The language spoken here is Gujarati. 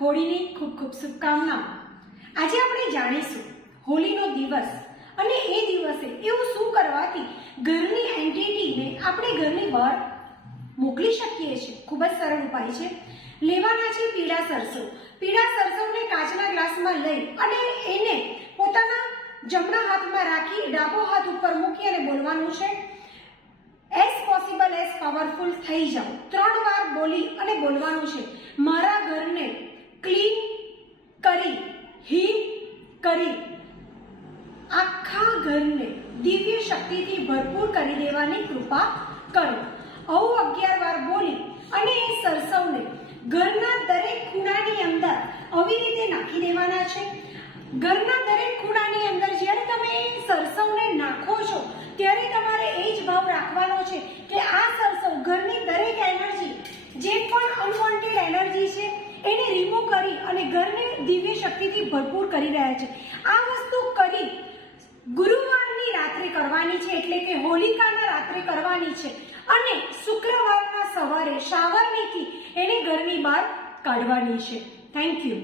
હોળીની ખૂબ ખૂબ શુભકામનાઓ। આજે આપણે જાણીશું હોળીનો દિવસ અને એ દિવસે એવું શું કરવાથી ઘરની એન્ટિટીને આપણે ઘરની બહાર મોકલી શકીએ છીએ। ખૂબ જ સરળ ઉપાય છે। લેવાના છે પીળા સરસો। પીળા સરસોને કાચના ગ્લાસમાં લઈ અને એને પોતાના જમણા હાથમાં રાખી ડાબો હાથ ઉપર મૂકી અને બોલવાનું છે એઝ પોસિબલ એઝ પાવરફુલ થઈ જાઓ। 3 વાર બોલી અને બોલવાનું છે મારા ઘરને ક્લીન કરી હીટ કરી આખા ઘરને દિવ્ય શક્તિથી ભરપૂર કરી દેવાની કૃપા કરો। આવું 11 વાર બોલી અને એ સરસવને ઘરના દરેક ખૂણાની અંદર આવી રીતે નાખી દેવાના છે। ઘરના દરેક ખૂણાની અંદર જ્યારે તમે સરસવને નાખો છો ત્યારે તમારે એ જ ભાવ રાખવાનો છે કે આ સરસવ ઘરની દરેક એનર્જી જે પણ અનવોન્ટેડ એનર્જી છે એને રિમૂવ કરી અને ઘરને દિવ્ય શક્તિથી ભરપૂર કરી રહ્યા છે। આ વસ્તુ કરી ગુરુવારની રાત્રે કરવાની છે, એટલે કે હોલિકાના રાત્રે કરવાની છે અને શુક્રવારના સવારે શાવર નીકળી એને ઘરની બહાર કાઢવાની છે। Thank you.